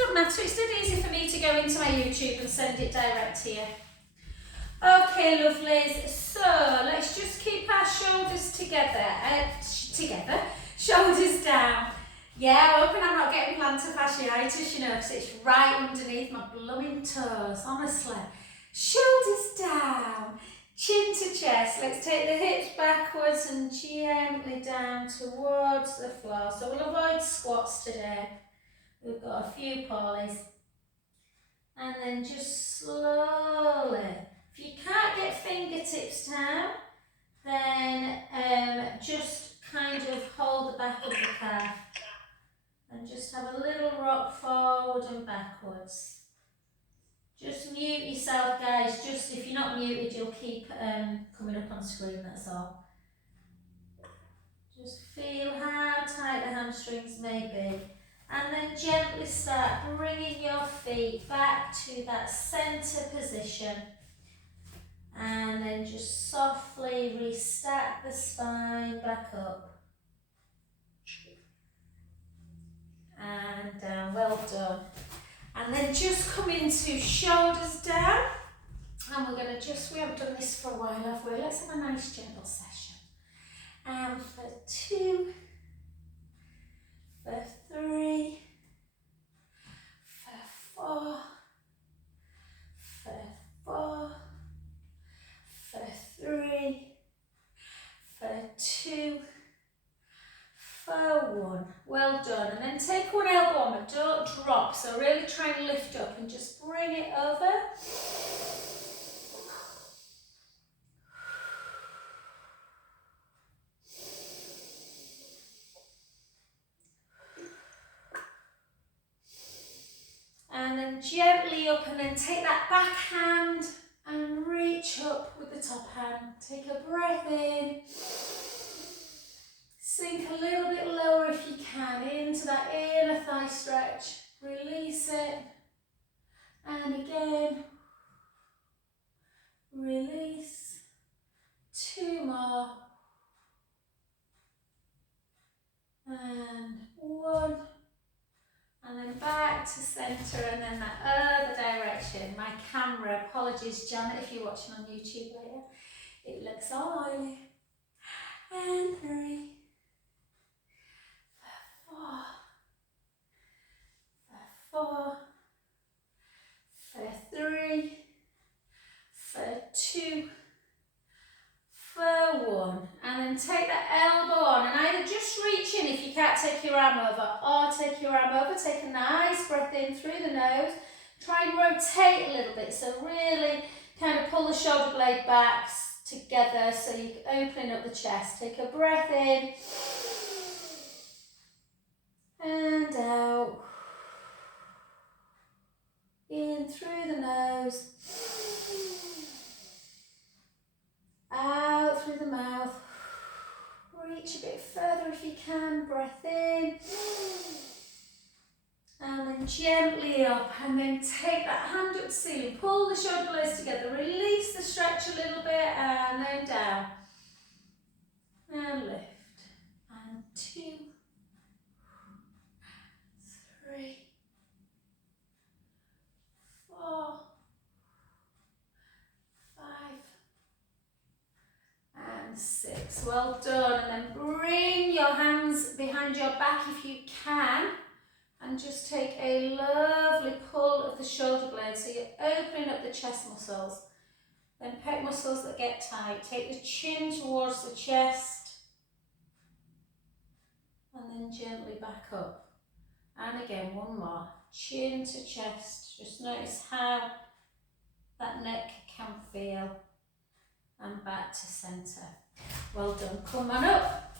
Doesn't matter, it's dead easy for me to go into my YouTube and send it direct to you. Okay, lovelies, so let's just keep our shoulders together, shoulders down. Yeah, hoping I'm not getting plantar fasciitis, you know, because it's right underneath my blooming toes, honestly. Shoulders down, chin to chest. Let's take the hips backwards and gently down towards the floor. So we'll avoid squats today. We've got a few pulleys. And then just slowly, if you can't get fingertips down, then just kind of hold the back of the calf and just have a little rock forward and backwards. Just mute yourself, guys. Just if you're not muted, you'll keep coming up on screen, that's all. Just feel how tight the hamstrings may be. And then gently start bringing your feet back to that centre position. And then just softly restack the spine back up. And down, well done. And then just come into shoulders down. And we're going to we haven't done this for a while, have we? Let's have a nice gentle session. And for 2, for 3, for 4, for 4, for 3, for 2, for 1. Well done. And then take one elbow on, but don't drop. So really try and lift up and just bring it over. And then gently up, and then take that back hand and reach up with the top hand. Take a breath in. Sink a little bit lower if you can into that inner thigh stretch. Release it. And again. Release. 2 more. And 1. And then back to centre, and then that other direction. My camera, apologies Janet if you're watching on YouTube later. It looks all oily. And 3. 4, for 3, for 2, for 1. And then take that elbow on and either just reach in if you can't take your arm over, or take your arm over. Take a nice breath in through the nose. Try and rotate a little bit, so really kind of pull the shoulder blade back together so you're opening up the chest. Take a breath in and out. In through the nose, out through the mouth. Reach a bit further if you can, breath in. And then gently up, and then take that hand up to the ceiling. Pull the shoulder blades together, release the stretch a little bit, and then down. And lift. And 2, 3, 4, 5, and 6. Well done. And then bring your hands behind your back if you can. And just take a lovely pull of the shoulder blades. So you're opening up the chest muscles. Then pec muscles that get tight. Take the chin towards the chest. And then gently back up. And again, one more. Chin to chest. Just notice how that neck can feel. And back to centre. Well done. Come on up.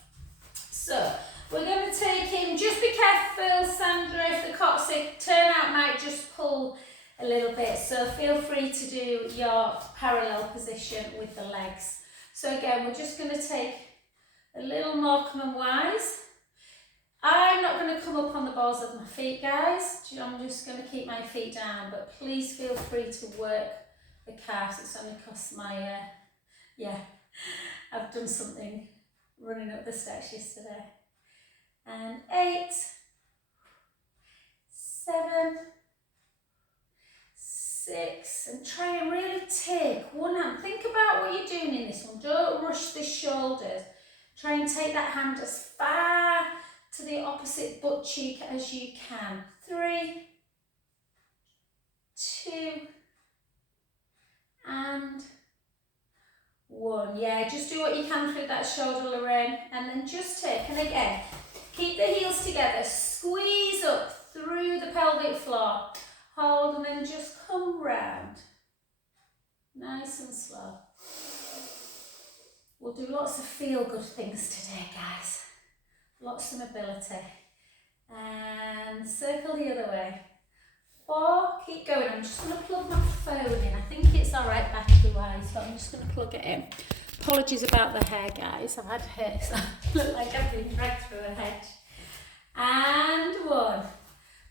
So, we're going to take in, just be careful, Sandra, if the coccyx turnout might just pull a little bit. So feel free to do your parallel position with the legs. So again, we're just going to take a little Morecambe and Wise. I'm not going to come up on the balls of my feet, guys. I'm just going to keep my feet down, but please feel free to work the calves. It's only because I've done something running up the steps yesterday. And 8, 7, 6, and try and really take one hand. Think about what you're doing in this one. Don't rush the shoulders. Try and take that hand as far to the opposite butt cheek as you can. 3, 2, and 1. Yeah, just do what you can through that shoulder, Lorraine. And then just take, and again, keep the heels together. Squeeze up through the pelvic floor. Hold, and then just come round. Nice and slow. We'll do lots of feel-good things today, guys. Lots of mobility. And circle the other way. 4, keep going. I'm just going to plug my phone in. I think it's alright battery-wise, but I'm just going to plug it in. Apologies about the hair, guys. I've had hair, so I look like I've been dragged through a hedge. And 1.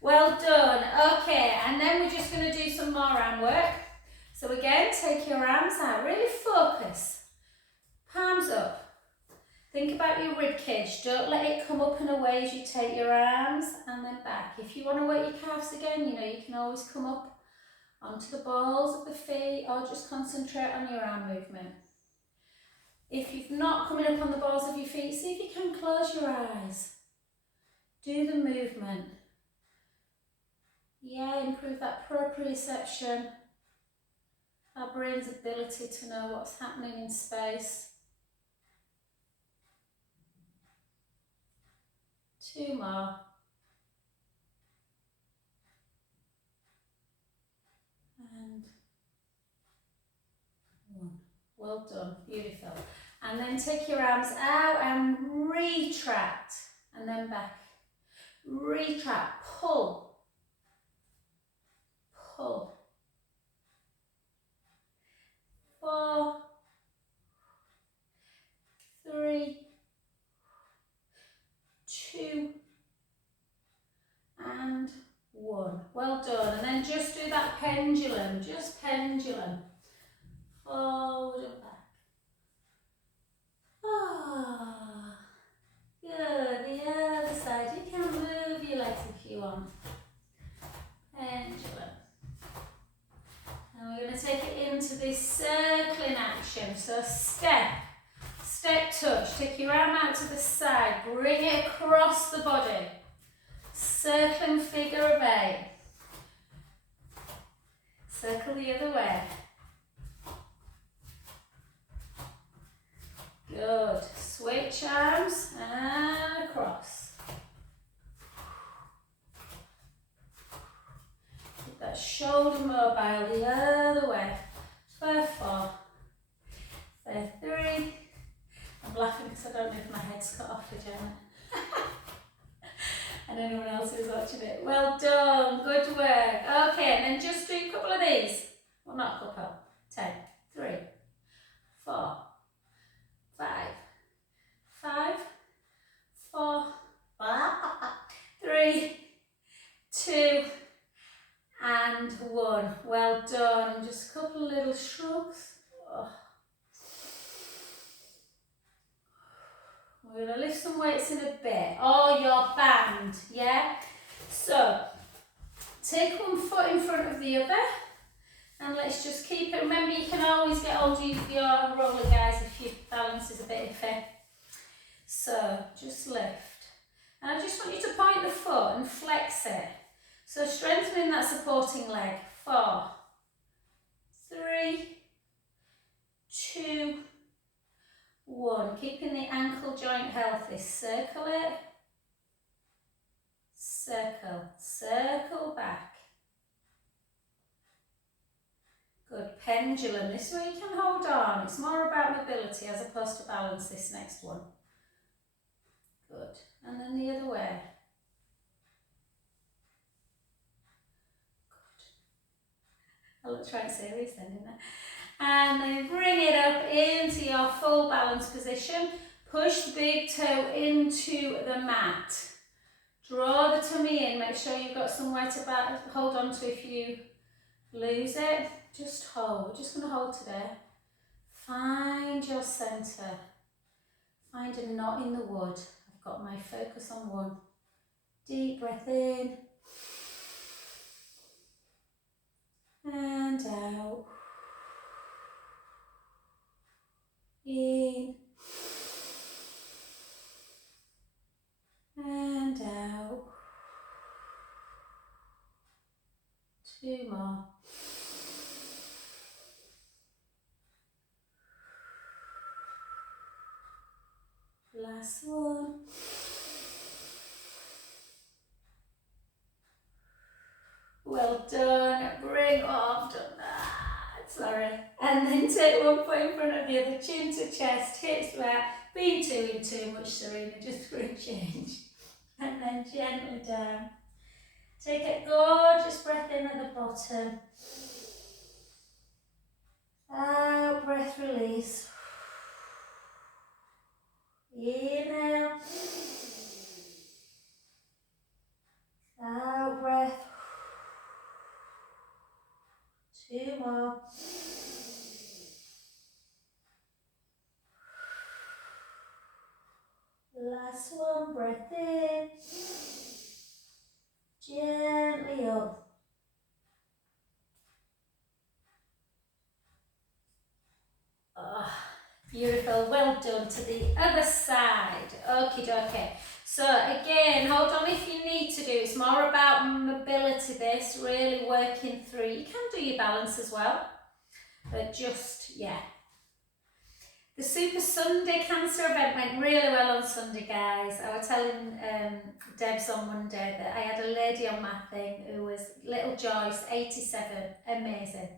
Well done. Okay, and then we're just going to do some more arm work. So again, take your arms out. Really focus. Palms up. Think about your rib cage. Don't let it come up and away as you take your arms and then back. If you want to work your calves again, you know, you can always come up onto the balls of the feet or just concentrate on your arm movement. If you're not coming up on the balls of your feet, see if you can close your eyes. Do the movement. Yeah, improve that proprioception. Our brain's ability to know what's happening in space. 2 more. And 1. Well done, beautiful. And then take your arms out and retract. And then back. Retract, pull. Pull. 4, 3, 2, and 1. Well done. And then just do that pendulum, just pendulum. Forward and back. Ah, good. The other side. You can move your legs if you want. Pendulum. And we're going to take it into this circling action. So step, step, touch. Take your arm out to the side. Bring it across the body. Circling figure of 8. Circle the other way. Good. Switch arms and across. Keep that shoulder mobile the other way. For 4. For 3. I'm laughing because I don't know if my head's cut off for Jenna. And anyone else who's watching it. Well done, good work. Okay, and then just do a couple of these. Well, not a couple. 10, 3, 4, 5, 5, 4, 3, 2, and 1. Well done. Just a couple of little shrugs. Oh. We're going to lift some weights in a bit. Oh, your band, yeah? So, take one foot in front of the other. And let's just keep it. Remember, you can always get hold of your roller, guys, if your balance is a bit iffy. So, just lift. And I just want you to point the foot and flex it. So, strengthening that supporting leg. 4, 3, 2, 1. Keeping the ankle joint healthy. Circle it. Circle. Circle back. Good. Pendulum. This way you can hold on. It's more about mobility as opposed to balance, this next one. Good. And then the other way. Good. I look trying serious then, didn't I? And then bring it up into your full balance position. Push the big toe into the mat. Draw the tummy in. Make sure you've got somewhere to hold on to if you lose it. Just hold. We're just going to hold today. Find your centre. Find a knot in the wood. I've got my focus on 1. Deep breath in. out. In and out. 2 more. Last one. Well done. Bring, oh, I've done that. Sorry. And then take one foot in front of the other, chin to chest, hips back. Been doing too much, Serena, just for a change. And then gently down. Take a gorgeous breath in at the bottom. Out, breath release. Inhale. Out, breath. 2 more. Last one, breath in. Gently up. Oh, beautiful, well done. To the other side. Okie dokie. So again, hold on if you need to do. It's more about mobility this, really working through. You can do your balance as well, but just, yeah. The Super Sunday Cancer event went really well on Sunday, guys. I was telling Debs on Monday that I had a lady on my thing who was little Joyce, 87, amazing.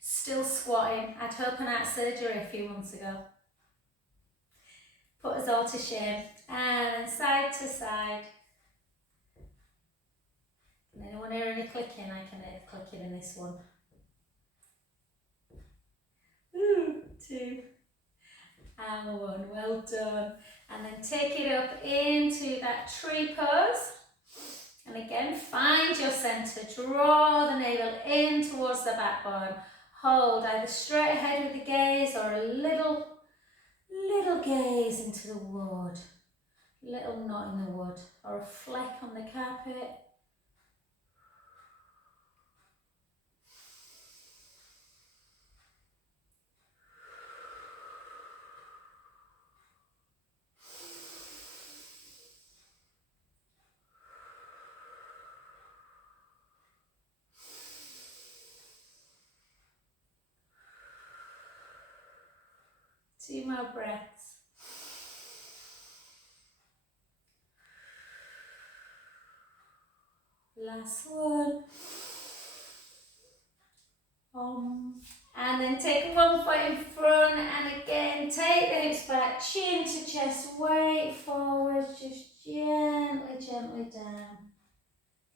Still squatting. I'd open heart surgery a few months ago. Put us all to shame. And side to side. Can anyone hear any clicking? I can hear clicking in this one. 2 and 1. Well done. And then take it up into that tree pose. And again, find your centre. Draw the navel in towards the backbone. Hold either straight ahead with the gaze or a little gaze into the wood. Little knot in the wood or a fleck on the carpet. Two more breaths. Last one. And then take one foot in front and again take the hips back, chin to chest, weight forward, just gently down.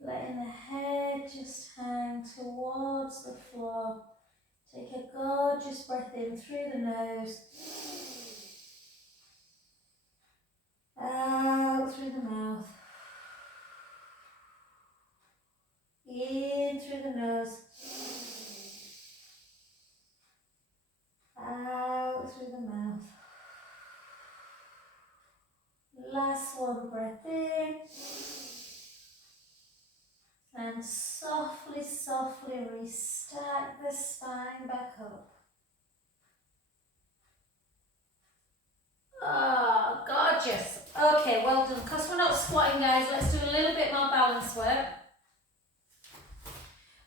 Letting the head just hang towards the floor. Take a gorgeous breath in through the nose. Out through the mouth. In through the nose. Out through the mouth. Last one, breath in. And softly, softly restack the spine back up. Oh, gorgeous. Okay, well done. Because we're not squatting, guys, let's do a little bit more balance work.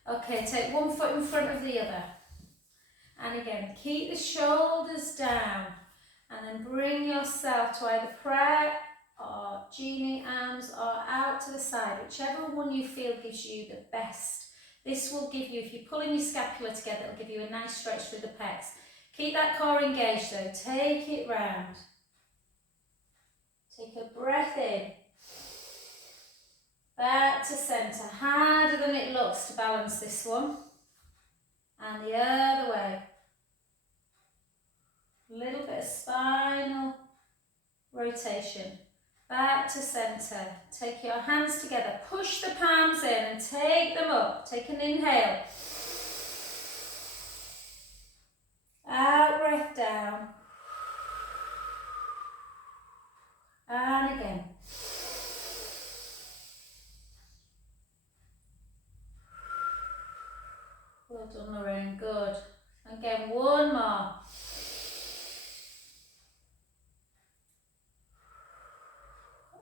Okay, take one foot in front of the other. And again, keep the shoulders down. And then bring yourself to either prayer or genie arms or out to the side, whichever one you feel gives you the best. This will give you, if you're pulling your scapula together, it'll give you a nice stretch through the pecs. Keep that core engaged though, take it round. Take a breath in. Back to centre, harder than it looks to balance this one. And the other way. A little bit of spinal rotation. Back to centre. Take your hands together. Push the palms in and take them up. Take an inhale. Out breath down. And again. Well Well done, Lorraine, good. Again, one more.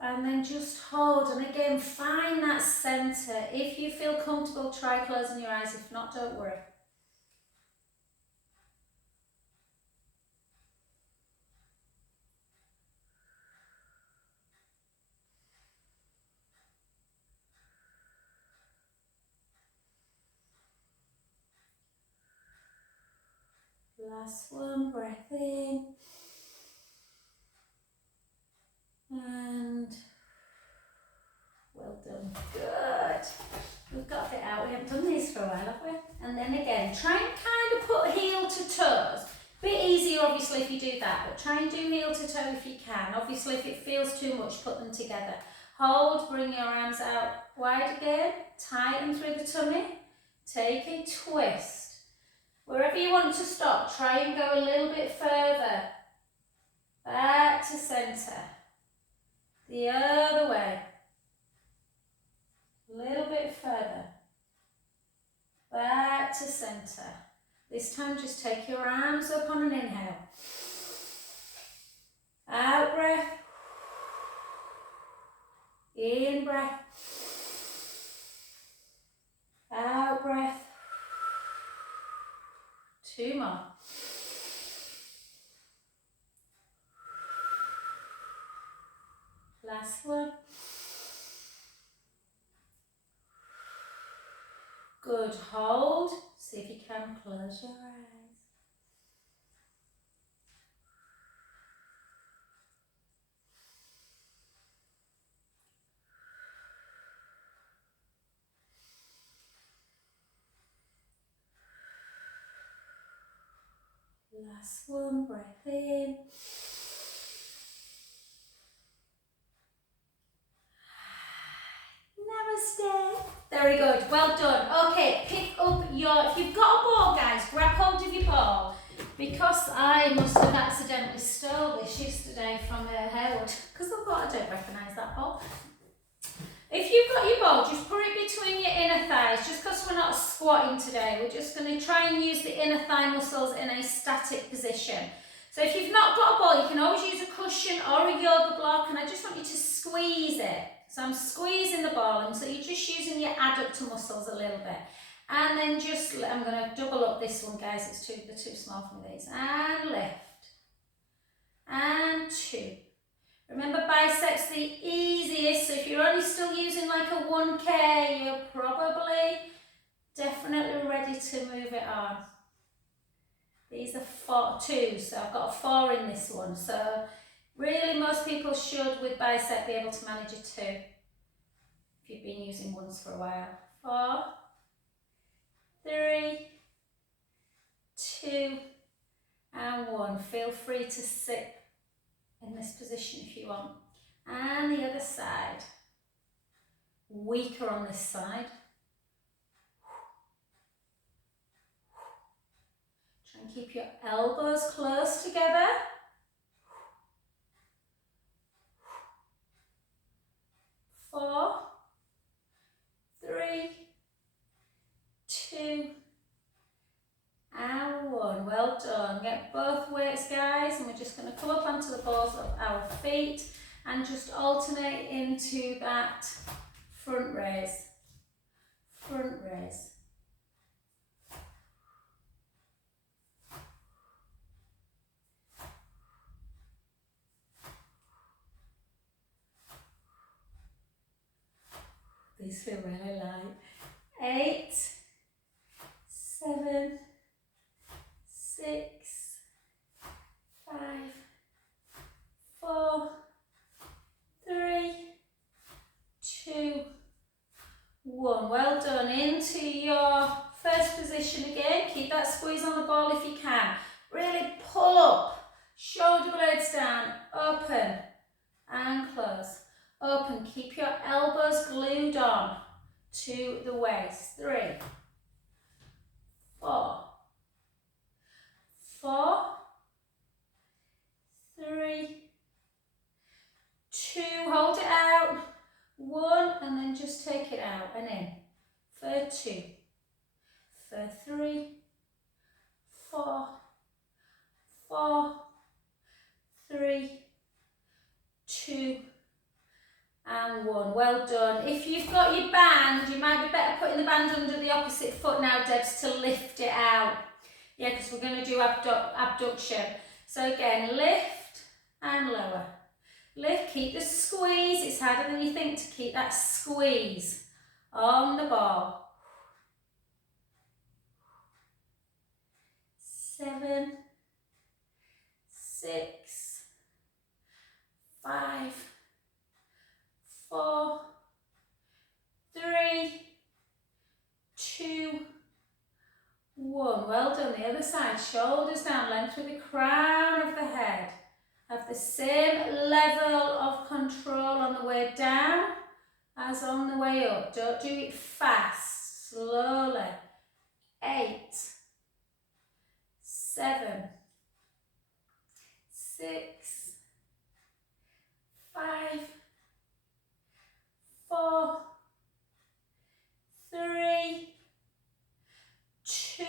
And then just hold, and again, find that centre. If you feel comfortable, try closing your eyes. If not, don't worry. Last one, breath in. And well done, good. We've got it out, we haven't done these for a while, have we? And then again, try and kind of put heel to toes. Bit easier obviously if you do that, but try and do heel to toe if you can. Obviously if it feels too much, put them together. Hold, bring your arms out wide again, tighten through the tummy, take a twist. Wherever you want to stop, try and go a little bit further. Back to centre. The other way. A little bit further. Back to centre. This time just take your arms up on an inhale. Out breath. In breath. Out breath. Two more. Last one. Good, hold. See if you can close your eyes. Last one, breath in. Namaste. Very good, well done. Okay, pick up your, if you've got a ball guys, grab hold of your ball. Because I must have accidentally stole this yesterday from Harewood, because I thought I don't recognise that ball. If you've got your ball, just put it between your inner thighs, just because we're not squatting today. We're just going to try and use the inner thigh muscles in a static position. So if you've not got a ball, you can always use a cushion or a yoga block, and I just want you to squeeze it. So I'm squeezing the ball, and so you're just using your adductor muscles a little bit. And then just, I'm going to double up this one, guys, they're too small for me, these. And lift. And two. Remember, biceps the easiest, so if you're only still using like a 1K, you're probably definitely ready to move it on. These are 2, so I've got a 4 in this one. So really most people should, with bicep, be able to manage a 2 if you've been using ones for a while. 4, 3, 2, and 1. Feel free to sit in this position if you want. And the other side. Weaker on this side. Try and keep your elbows close together. 4, 3, 2, and 1. Well done. Get both weights, guys, and we're just going to come up onto the balls of our feet and just alternate into that front raise. Front raise. These feel really light. 8, 7, 6, 5, 4, 3, 2, 1. Well done. Into your first position again. Keep that squeeze on the ball if you can. Really pull up. Shoulder blades down. Open and close. Open. Keep your elbows glued on to the waist. 3, 4, 4, 3, 2, hold it out, 1, and then just take it out and in. For 2, for 3, 4, 4, 3, 2, and 1. Well done. If you've got your band, you might be better putting the band under the opposite foot now, Debs, to lift it out. Yeah, because we're going to do abduction. So again, lift and lower. Lift, keep the squeeze. It's harder than you think to keep that squeeze on the ball. 7, 6, 5, 4, 3, 2, 1. Well done. The other side. Shoulders down, length through the crown of the head. Have the same level of control on the way down as on the way up. Don't do it fast. Slowly. 8, 7, 6, 5, 4, 3, 2,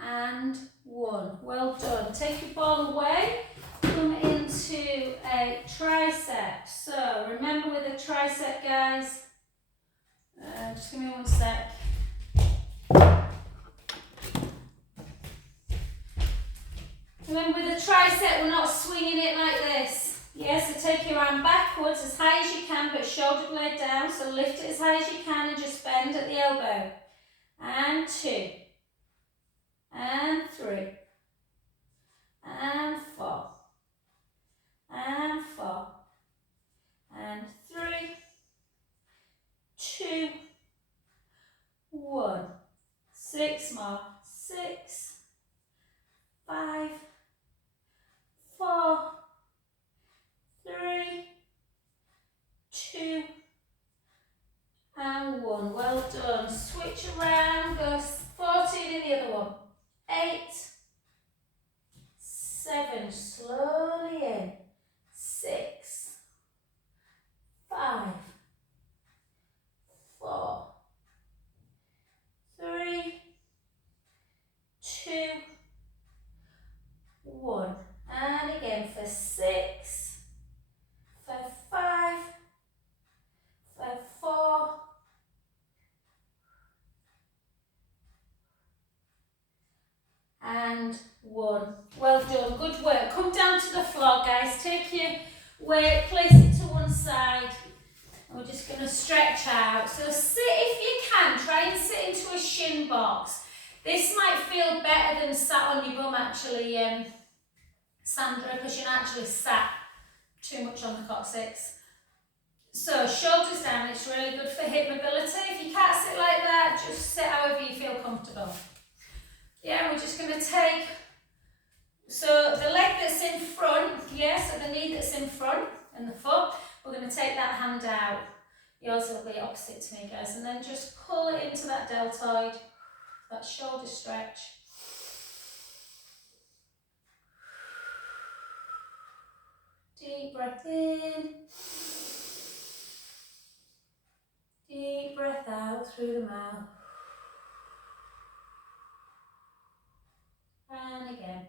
and 1. Well done. Take your ball away. Come into a tricep. So remember with a tricep, guys, just give me one sec. Remember with a tricep, we're not swinging it like this. Yeah, so take your arm backwards as high as you can, but shoulder blade down. So lift it as high as you can and just bend at the elbow. And 2. And 3. And 4. And 4. And 3. 2. 1. 6 more. 6. 5. 4. 3. 2. And 1. Well done. Switch around. Go 14 in the other one. 8. 7. Slowly in. 6. 5. 4. 3. 2. 1. And again for 6. For 5. For 4. And 1. Well done, good work. Come down to the floor, guys. Take your weight, place it to one side. And we're just going to stretch out. So sit if you can. Try and sit into a shin box. This might feel better than sat on your bum, actually, Sandra, because you're not actually sat too much on the coccyx. So shoulders down. It's really good for hip mobility. If you can't sit like that, just sit however you feel comfortable. Yeah, we're just going to take, so the leg that's in front, yeah, so the knee that's in front and the foot, we're going to take that hand out. Yours will be opposite to me, guys, and then just pull it into that deltoid, that shoulder stretch. Deep breath in, deep breath out through the mouth. And again.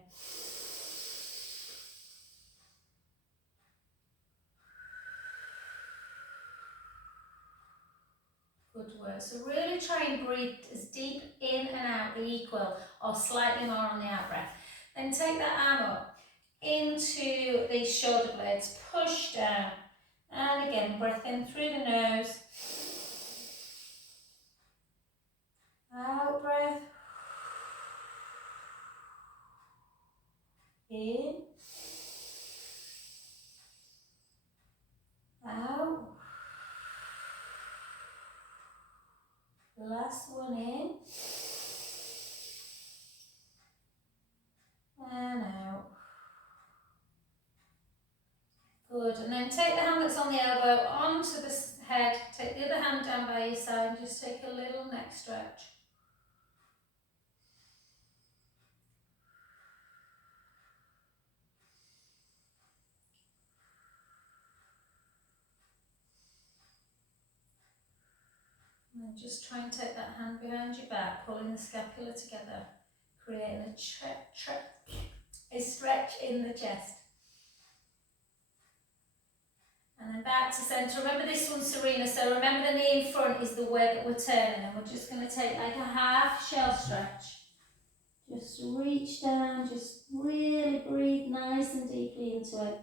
Good work. So really try and breathe as deep in and out, the equal, or slightly more on the out breath. Then take that arm up into these shoulder blades, push down. And again, breath in through the nose. Out breath. In. Out. Last one in. And out. Good. And then take the hand that's on the elbow onto the head. Take the other hand down by your side and just take a little neck stretch. And And just try and take that hand behind your back, pulling the scapula together, creating a stretch in the chest. And then back to centre. Remember this one, Serena, so remember the knee in front is the way that we're turning, and we're just going to take like a half shell stretch. Just reach down, just really breathe nice and deeply into it.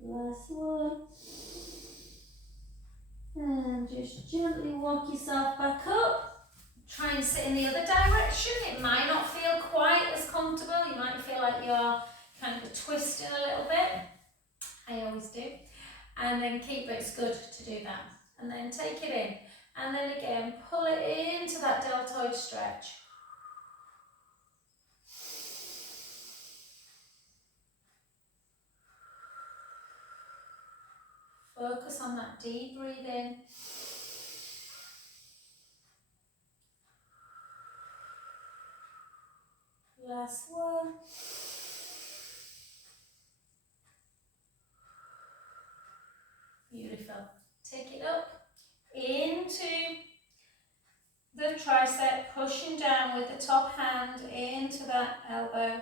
Last one. And just gently walk yourself back up. Try and sit in the other direction. It might not feel quite as comfortable. You might feel like you're kind of twisting a little bit. I always do. And then keep it, it's good to do that. And then take it in. And then again, pull it into that deltoid stretch. Focus on that deep breathing. Last one. Beautiful. Take it up into the tricep, pushing down with the top hand into that elbow.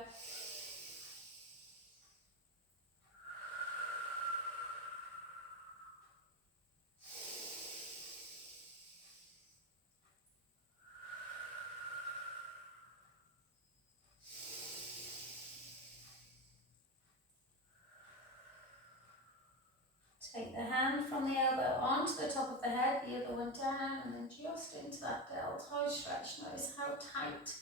Take the hand from the elbow onto the top of the head, the other one down, and then just into that deltoid stretch. Notice how tight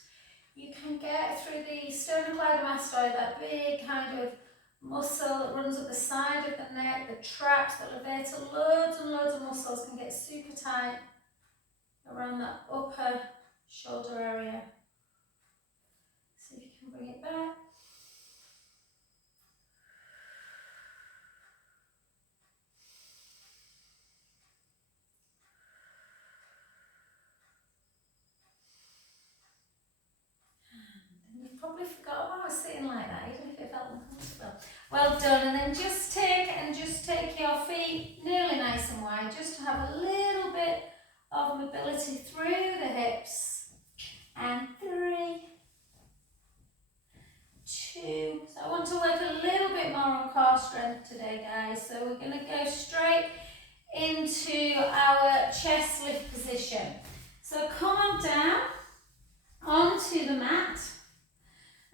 you can get through the sternocleidomastoid, that big kind of muscle that runs up the side of the neck, the traps, the levator, loads and loads of muscles can get super tight around that upper shoulder area. See if you can bring it back. Probably forgot about sitting like that, even if it felt uncomfortable. Well done, and then just take your feet nearly nice and wide, just to have a little bit of mobility through the hips. And 3, 2. So I want to work a little bit more on core strength today, guys. So we're going to go straight into our chest lift position. So come on down onto the mat.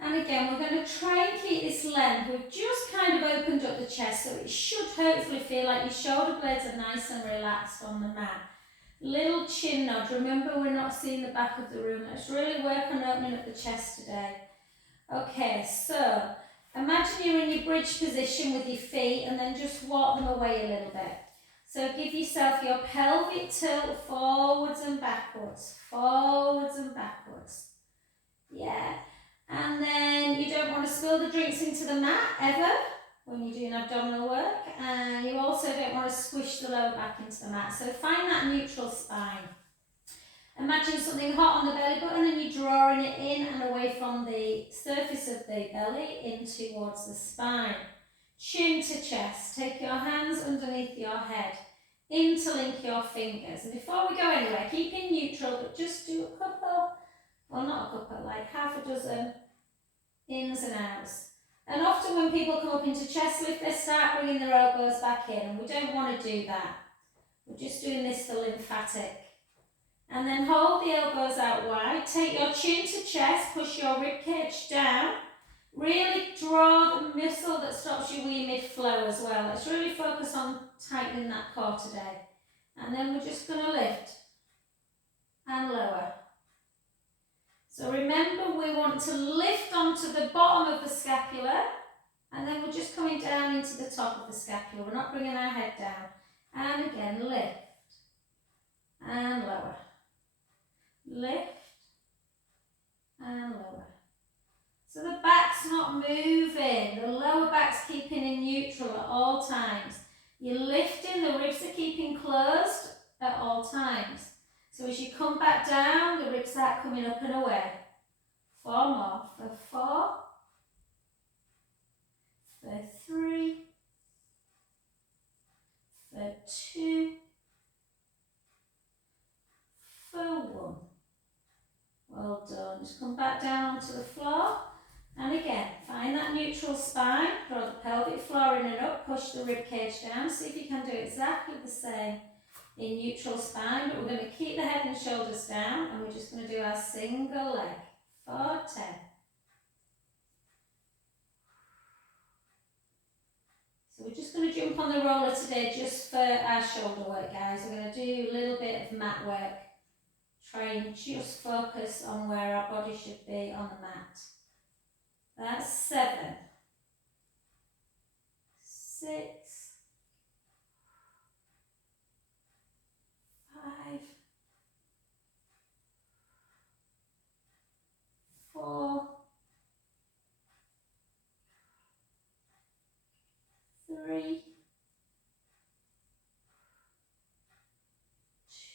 And again, we're going to try and keep this length. We've just kind of opened up the chest, so it should hopefully feel like your shoulder blades are nice and relaxed on the mat. Little chin nod. Remember, we're not seeing the back of the room. Let's really work on opening up the chest today. Okay, so imagine you're in your bridge position with your feet and then just walk them away a little bit. So give yourself your pelvic tilt forwards and backwards. Forwards and backwards. Yeah. And then you don't want to spill the drinks into the mat ever when you're doing abdominal work, and you also don't want to squish the lower back into the mat. So find that neutral spine. Imagine something hot on the belly button and you're drawing it in and away from the surface of the belly in towards the spine. Chin to chest. Take your hands underneath your head. Interlink your fingers. And before we go anywhere, keep it neutral, but just do a couple, well not a couple, like half a dozen ins and outs. And often when people come up into chest lift, they start bringing their elbows back in, and we don't want to do that. We're just doing this for lymphatic. And then hold the elbows out wide. Take your chin to chest, push your rib cage down. Really draw the muscle that stops your wee mid-flow as well. Let's really focus on tightening that core today. And then we're just going to lift and lower. So remember, we want to lift onto the bottom of the scapula, and then we're just coming down into the top of the scapula. We're not bringing our head down. And again, lift and lower. Lift and lower. So the back's not moving. The lower back's keeping in neutral at all times. You're lifting, the ribs are keeping closed at all times. So as you come back down, the ribs start coming up and away. 4 more. For 4. For 3. For 2. For 1. Well done. Just come back down onto the floor. And again, find that neutral spine. Draw the pelvic floor in and up. Push the rib cage down. See if you can do exactly the same in neutral spine. But we're going to keep the head and shoulders down. And we're just going to do our single leg. 4, 10. So we're just going to jump on the roller today just for our shoulder work, guys. We're going to do a little bit of mat work. Try and just focus on where our body should be on the mat. That's 7, 6, 5, 4, 3,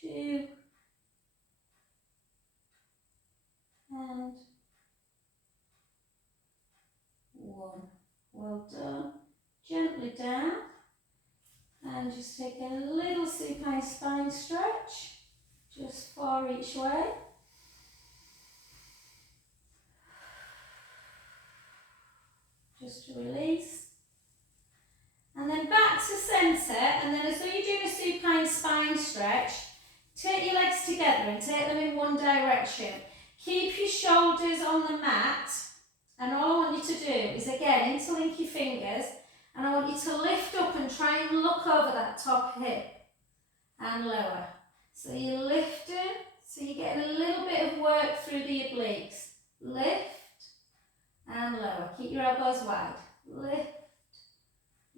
2, and 1. Well done. Gently down. And just take a little supine spine stretch. Just 4 each way. Just to release. And then back to centre. And then as though you're doing a supine spine stretch, take your legs together and take them in one direction. Keep your shoulders on the mat. And all I want you to do is, again, interlink your fingers, and I want you to lift up and try and look over that top hip and lower. So you're lifting, so you're getting a little bit of work through the obliques. Lift and lower. Keep your elbows wide. Lift,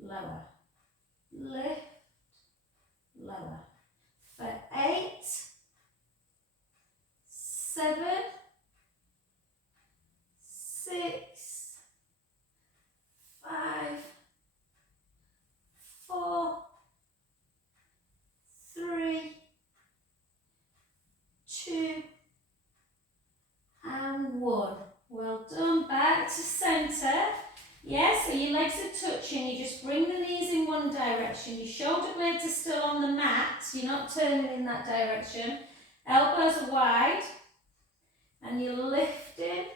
lower. Lift, lower. For 8, 7, 6, 5, 4, 3, 2, and 1. Well done. Back to centre. Yeah, so your legs are touching. You just bring the knees in one direction. Your shoulder blades are still on the mat. So you're not turning in that direction. Elbows are wide. And you're lifting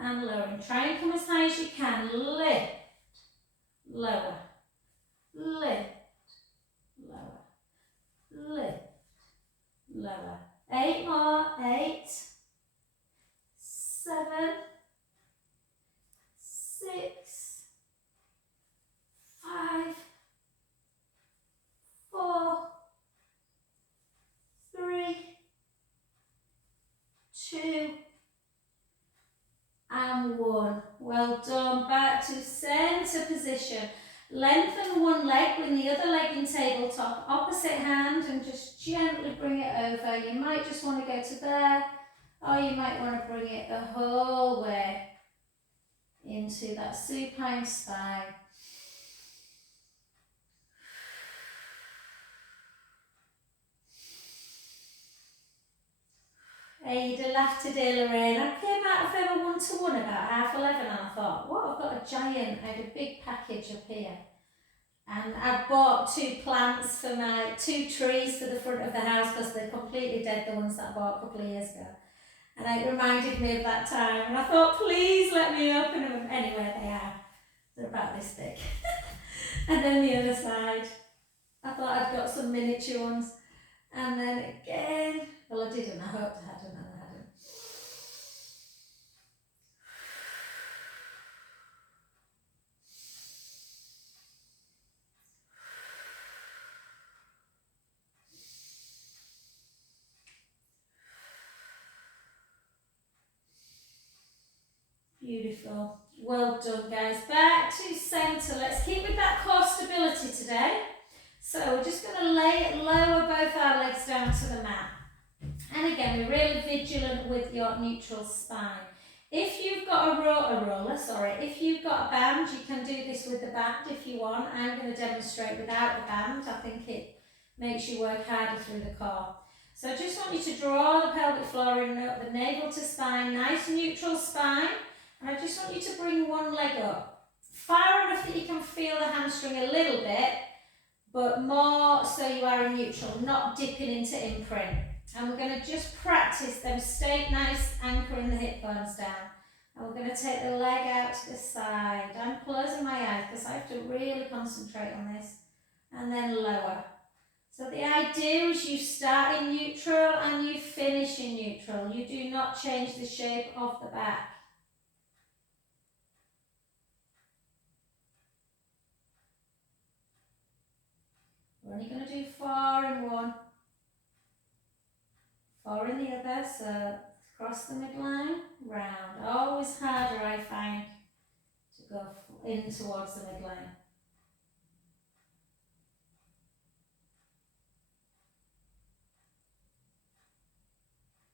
and lowering. Try and come as high as you can. Lift, lower, lift, lower, lift, lower. 8 more. 8, 7, 6, 5, 4, 3, 2, and 1. Well done. Back to centre position. Lengthen one leg, bring the other leg in tabletop, opposite hand, and just gently bring it over. You might just want to go to there, or you might want to bring it the whole way into that supine spine. Hey, you'd have laughed today, Lorraine. I came out of a one-to-one about 11:30 and I thought, what, I've got a giant, I had a big package up here. And I bought 2 plants for my 2 trees for the front of the house because they're completely dead, the ones that I bought a couple of years ago. And it reminded me of that time. And I thought, please let me open them. Anyway, they are. They're about this big. And then the other side, I thought I'd got some miniature ones. And then again, well, I didn't. I hoped I hadn't, and I hadn't. Beautiful. Well done, guys. Back to centre. Let's keep with that core stability today. So we're just going to lower both our legs down to the mat. And again, we're really vigilant with your neutral spine. If you've got if you've got a band, you can do this with the band if you want. I'm going to demonstrate without the band. I think it makes you work harder through the core. So I just want you to draw the pelvic floor in, the navel to spine, nice neutral spine. And I just want you to bring one leg up, far enough that you can feel the hamstring a little bit, but more so you are in neutral, not dipping into imprint. And we're going to just practice them straight, nice, anchoring the hip bones down. And we're going to take the leg out to the side. I'm closing my eyes because I have to really concentrate on this. And then lower. So the idea is you start in neutral and you finish in neutral. You do not change the shape of the back. We're only going to do 4 in one, 4 in the other, so cross the midline, round. Always harder, I find, to go in towards the midline.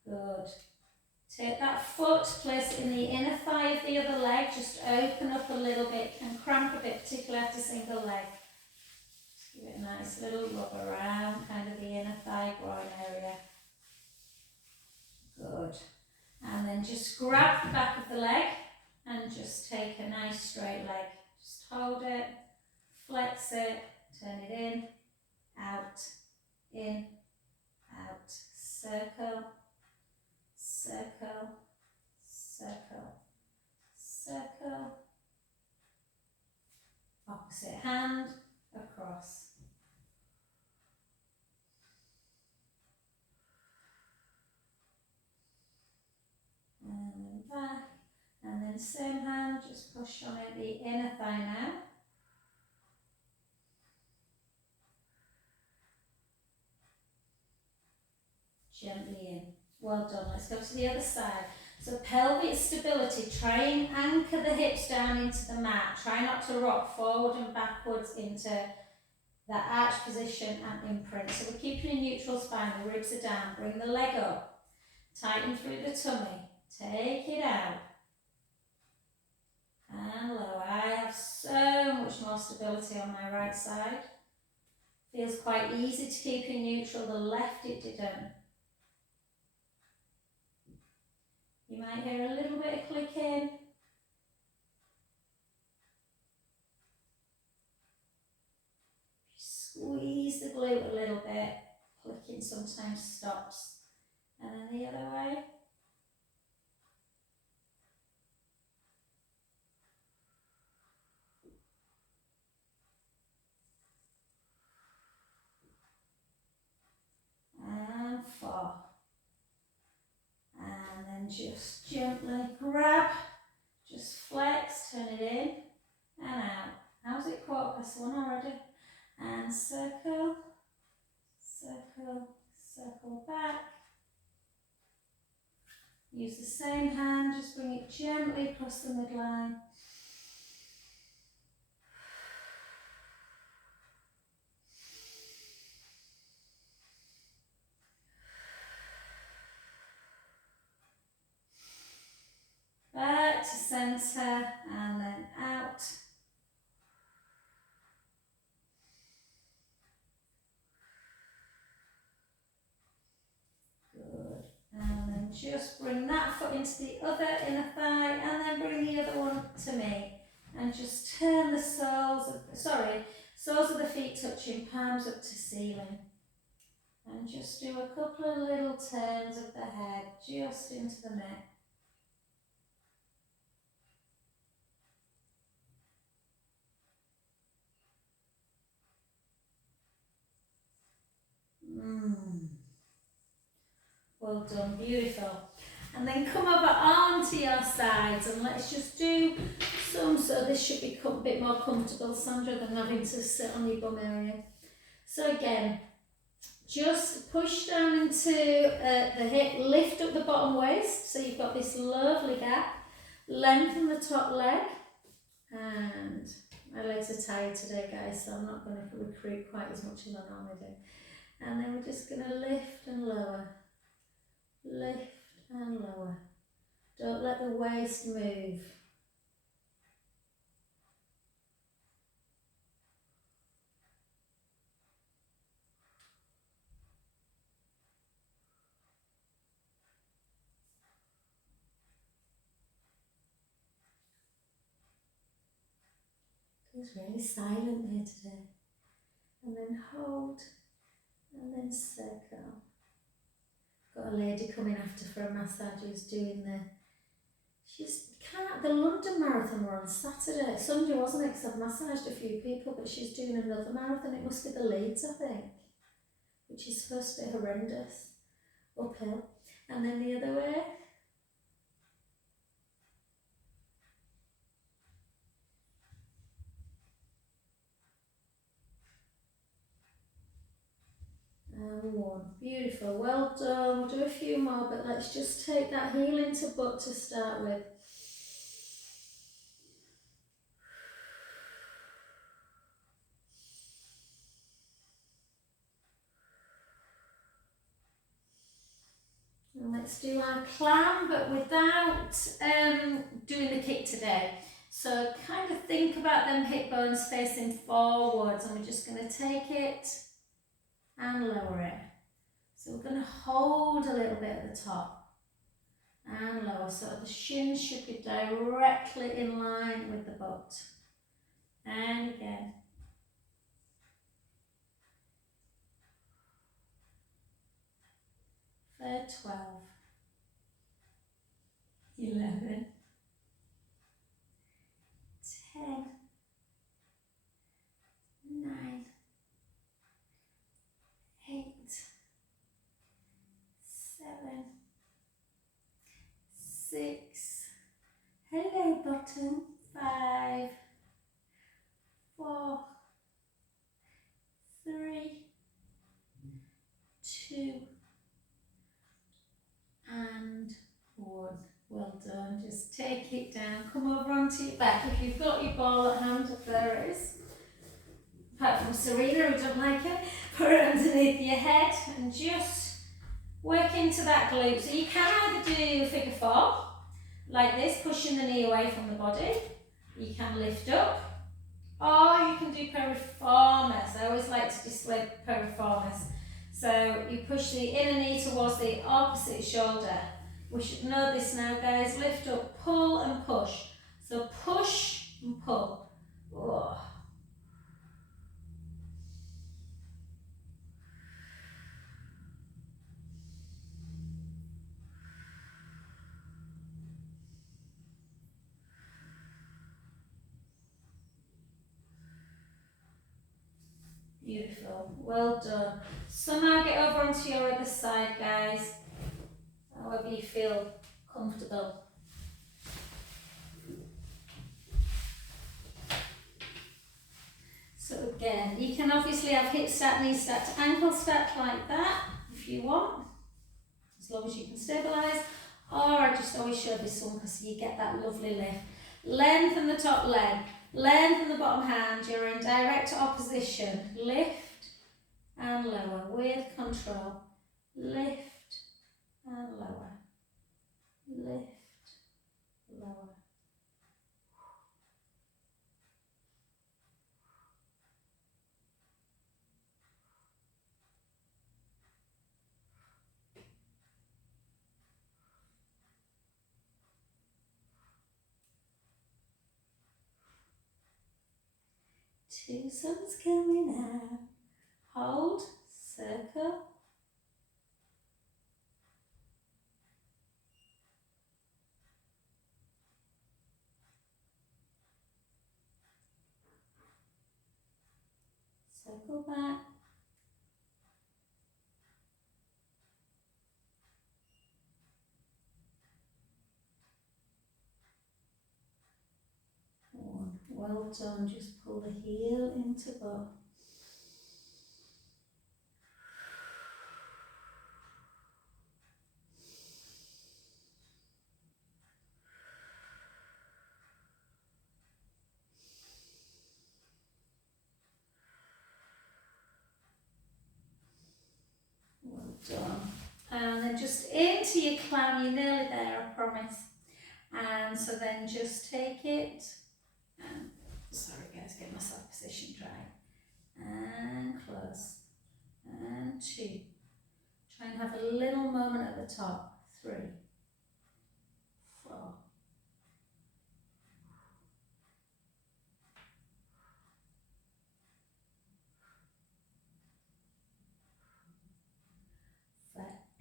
Good. Take that foot, place it in the inner thigh of the other leg, just open up a little bit, can cramp a bit, particularly after single leg. Just give it a nice little rub around, kind of the inner thigh groin area. Good. And then just grab the back of the leg and just take a nice straight leg. Just hold it, flex it, turn it in, out, circle, circle, circle, circle, opposite hand, across. And then back, and then same hand, just push on it, the inner thigh now. Gently in. Well done. Let's go to the other side. So pelvic stability. Try and anchor the hips down into the mat. Try not to rock forward and backwards into that arch position and imprint. So we're keeping a neutral spine. The ribs are down. Bring the leg up. Tighten through the tummy. Take it out. And lower. I have so much more stability on my right side. Feels quite easy to keep in neutral. The left it didn't. You might hear a little bit of clicking. Squeeze the glute a little bit. Clicking sometimes stops. And then the other way. And 4. And then just gently grab. Just flex, turn it in and out. How's it caught? Press 1 already. And circle, circle, circle back. Use the same hand, just bring it gently across the midline. Back to centre and then out. Good. And then just bring that foot into the other inner thigh and then bring the other one to me. And just turn the soles of the feet touching, palms up to ceiling. And just do a couple of little turns of the head just into the neck. Well done, beautiful. And then come over onto your sides and let's just do some, so this should become a bit more comfortable, Sandra, than having to sit on your bum area. So again, just push down into the hip, lift up the bottom waist, so you've got this lovely gap, lengthen the top leg, and my legs are tired today, guys, so I'm not going to recruit quite as much as I normally do. And then we're just going to lift and lower, lift and lower. Don't let the waist move. It's really silent here today. And then hold, and then circle. Got a lady coming after for a massage who's doing the London Marathon were on Saturday. Sunday wasn't it, because I've massaged a few people, but she's doing another marathon. It must be the Leeds, I think, which is supposed to be horrendous. Uphill. And then the other way. And one. Beautiful. Well done. We'll do a few more, but let's just take that heel into butt to start with. And let's do our climb, but without doing the kick today. So kind of think about them hip bones facing forwards, and we're just going to take it and lower it. So we're going to hold a little bit at the top and lower. So the shins should be directly in line with the butt. And again. For 12, 11, 10, 9, 8, 7, 6, hello bottom, 5, 4, 3, 2, and 1. Well done. Just take it down. Come over onto your back. If you've got your ball at hand, if there is, apart from Serena who don't like it, put it underneath your head and just work into that glute. So you can either do figure 4, like this, pushing the knee away from the body. You can lift up, or you can do piriformis. I always like to display piriformis. So you push the inner knee towards the opposite shoulder. We should know this now, guys. Lift up, pull and push. So push and pull. Oh. Beautiful, well done. So now get over onto your other side, guys, however you feel comfortable. So again, you can obviously have hip stacked, knee stacked, ankle stacked like that if you want, as long as you can stabilise. Or I just always show this one because you get that lovely lift. Lengthen the top leg, lengthen the bottom hand, you're in direct opposition. Lift and lower with control. Lift and lower. Lift, lower. Two suns coming out. Hold, circle. Circle back. One. Well done. Just pull the heel into butt. Well done. And then just into your climb. You're nearly there, I promise. And so then just take it, and, sorry guys, get myself positioned right, and close, and 2. Try and have a little moment at the top, 3, 4,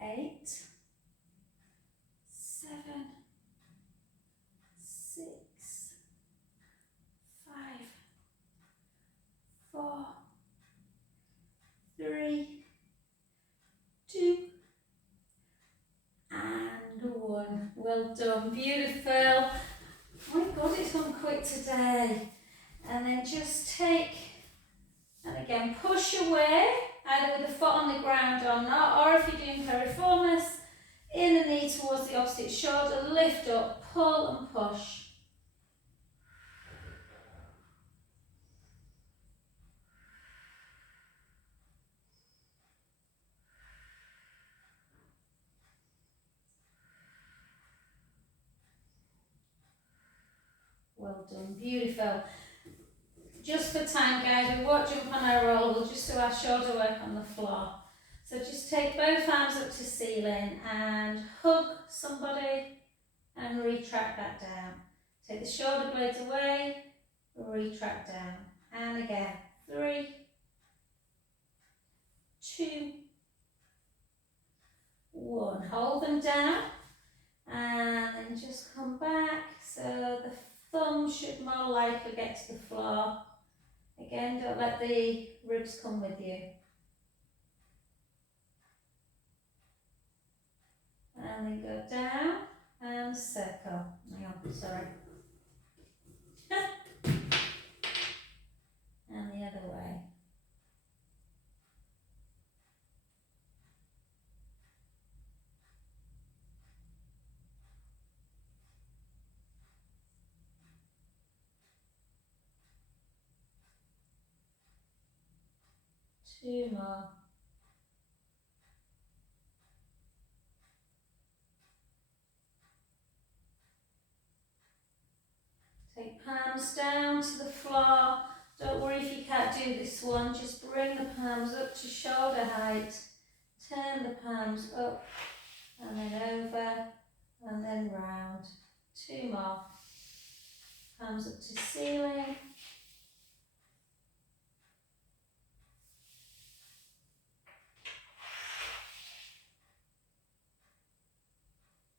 8, 7, 6, 5, 4, 3, 2, and 1. Well done, beautiful. Oh my God, it's gone quick today. And then just take, and again push away, either with the foot on the ground or not, or if you're doing piriformis, in the knee towards the opposite shoulder, lift up, pull and push. Well done, beautiful. Just for time guys, we won't jump on our roll, we'll just do our shoulder work on the floor. So just take both arms up to ceiling and hug somebody and retract that down. Take the shoulder blades away, retract down. And again, 3, 2, 1. Hold them down and then just come back. So the thumb should more likely get to the floor. Again, don't let the ribs come with you. And then go down and circle. Hang on, sorry. And the other way. Two more. Take palms down to the floor. Don't worry if you can't do this one, just bring the palms up to shoulder height. Turn the palms up and then over and then round. 2 more. Palms up to ceiling.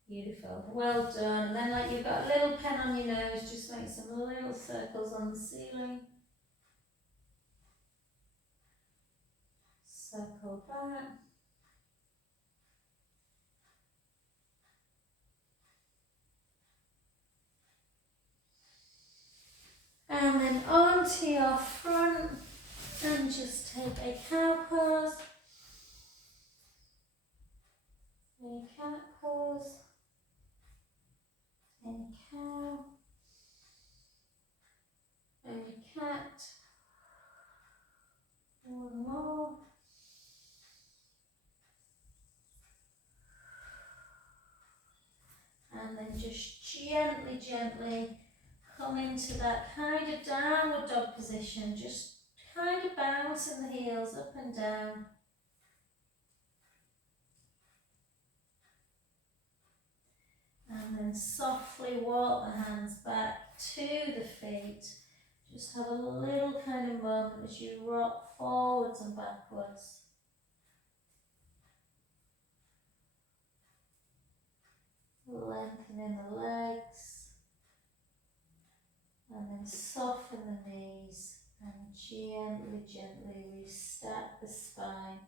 Beautiful, well done. And then like you've got a little pen on your nose, just make some little circles on the ceiling. Circle back. And then onto your front and just take a cow pose. A cat pose. A cow. And a cat. 1 more. And then just gently, gently come into that kind of downward dog position. Just kind of bouncing the heels up and down. And then softly walk the hands back to the feet. Just have a little kind of moment as you rock forwards and backwards. Lengthening the legs. And then soften the knees. And gently, gently restack the spine.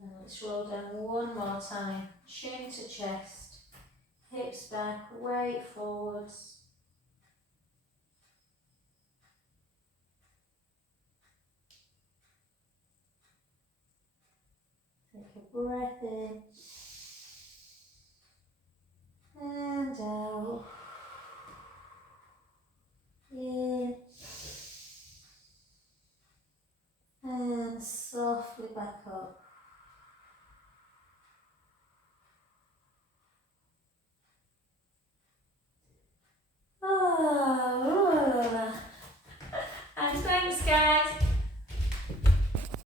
And let's roll down 1 more time. Chin to chest. Hips back, weight forwards. Take a breath in. And out. In. And softly back up. Thanks, guys.